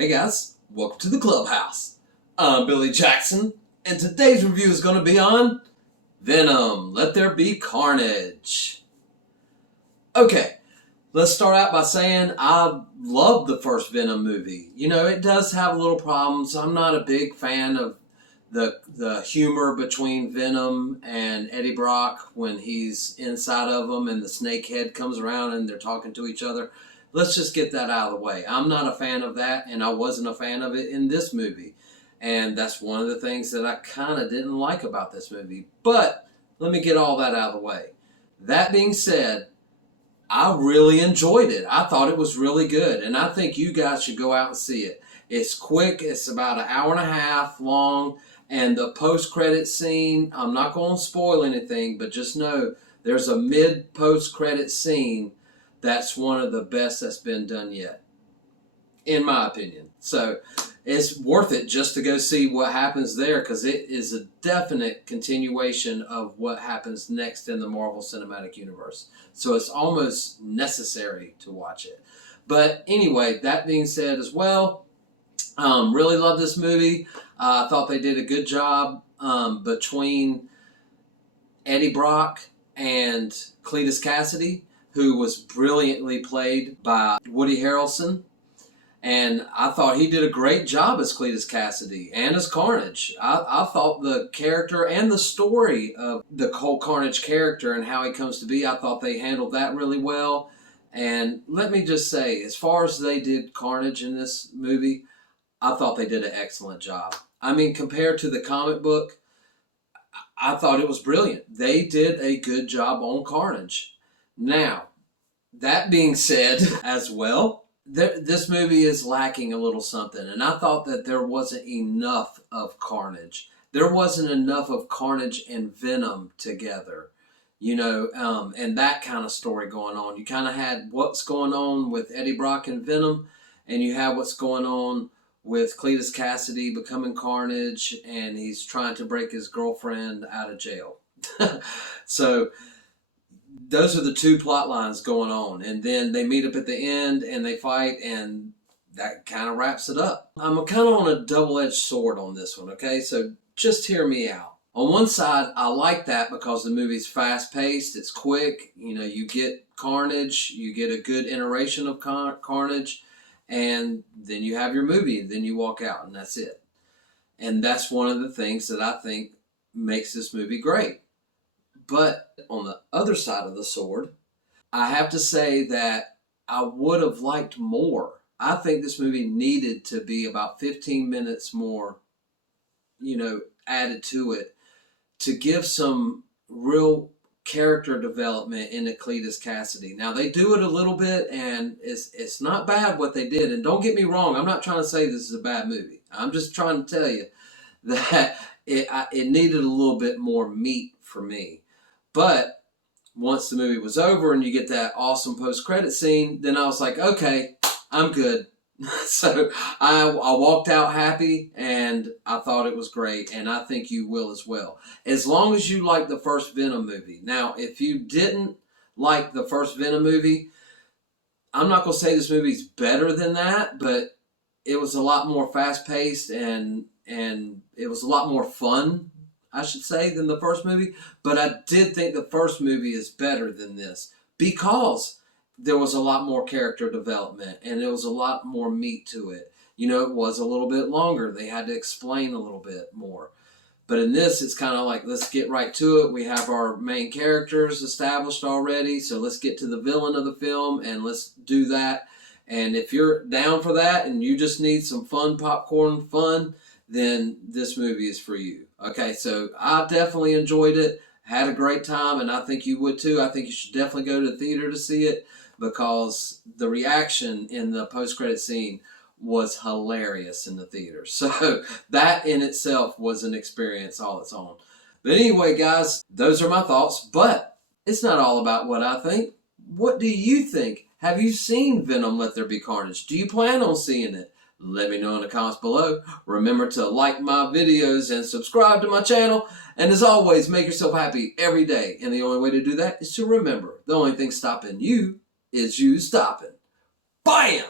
Hey guys, welcome to the clubhouse. I'm Billy Jackson, and today's review is going to be on Venom, Let There Be Carnage. Okay, let's start out by saying I love the first Venom movie. You know, it does have little problems. I'm not a big fan of the humor between Venom and Eddie Brock when he's inside of them and the snake head comes around and they're talking to each other. Let's just get that out of the way. I'm not a fan of that, and I wasn't a fan of it in this movie. And that's one of the things that I kind of didn't like about this movie. But let me get all that out of the way. That being said, I really enjoyed it. I thought it was really good, and I think you guys should go out and see it. It's quick. It's about an hour and a half long, and the post-credit scene, I'm not going to spoil anything, but just know there's a mid-post-credit scene that's one of the best that's been done yet, in my opinion. So it's worth it just to go see what happens there, because it is a definite continuation of what happens next in the Marvel Cinematic Universe. So it's almost necessary to watch it. But anyway, that being said as well, really love this movie. I thought they did a good job between Eddie Brock and Cletus Cassidy, who was brilliantly played by Woody Harrelson. And I thought he did a great job as Cletus Cassidy and as Carnage. I thought the character and the story of the whole Carnage character and how he comes to be, I thought they handled that really well. And let me just say, as far as they did Carnage in this movie, I thought they did an excellent job. I mean, compared to the comic book, I thought it was brilliant. They did a good job on Carnage. Now, that being said as well, this movie is lacking a little something. And I thought that there wasn't enough of Carnage. There wasn't enough of Carnage and Venom together. You know, and that kind of story going on. You kind of had what's going on with Eddie Brock and Venom, and you have what's going on with Cletus Cassidy becoming Carnage, and he's trying to break his girlfriend out of jail. So those are the two plot lines going on. And then they meet up at the end and they fight, and that kind of wraps it up. I'm kind of on a double-edged sword on this one, okay? So just hear me out. On one side, I like that because the movie's fast-paced, it's quick. You know, you get Carnage, you get a good iteration of Carnage, and then you have your movie, and then you walk out, and that's it. And that's one of the things that I think makes this movie great. But on the other side of the sword, I have to say that I would have liked more. I think this movie needed to be about 15 minutes more, you know, added to it to give some real character development into Cletus Cassidy. Now, they do it a little bit, and it's not bad what they did. And don't get me wrong, I'm not trying to say this is a bad movie. I'm just trying to tell you that it needed a little bit more meat for me. But once the movie was over and you get that awesome post-credit scene, then I was like, okay, I'm good. So I walked out happy, and I thought it was great, and I think you will as well. As long as you like the first Venom movie. Now, if you didn't like the first Venom movie, I'm not going to say this movie's better than that, but it was a lot more fast-paced, and it was a lot more fun, I should say, than the first movie. But I did think the first movie is better than this because there was a lot more character development and there was a lot more meat to it. You know, it was a little bit longer. They had to explain a little bit more. But in this, it's kind of like, let's get right to it. We have our main characters established already, so let's get to the villain of the film and let's do that. And if you're down for that and you just need some fun, popcorn fun, then this movie is for you. Okay, so I definitely enjoyed it, had a great time, and I think you would too. I think you should definitely go to the theater to see it because the reaction in the post-credit scene was hilarious in the theater. So that in itself was an experience all its own. But anyway, guys, those are my thoughts, but it's not all about what I think. What do you think? Have you seen Venom, Let There Be Carnage? Do you plan on seeing it? Let me know in the comments below. Remember to like my videos and subscribe to my channel. And as always, make yourself happy every day. And the only way to do that is to remember the only thing stopping you is you stopping. Bam!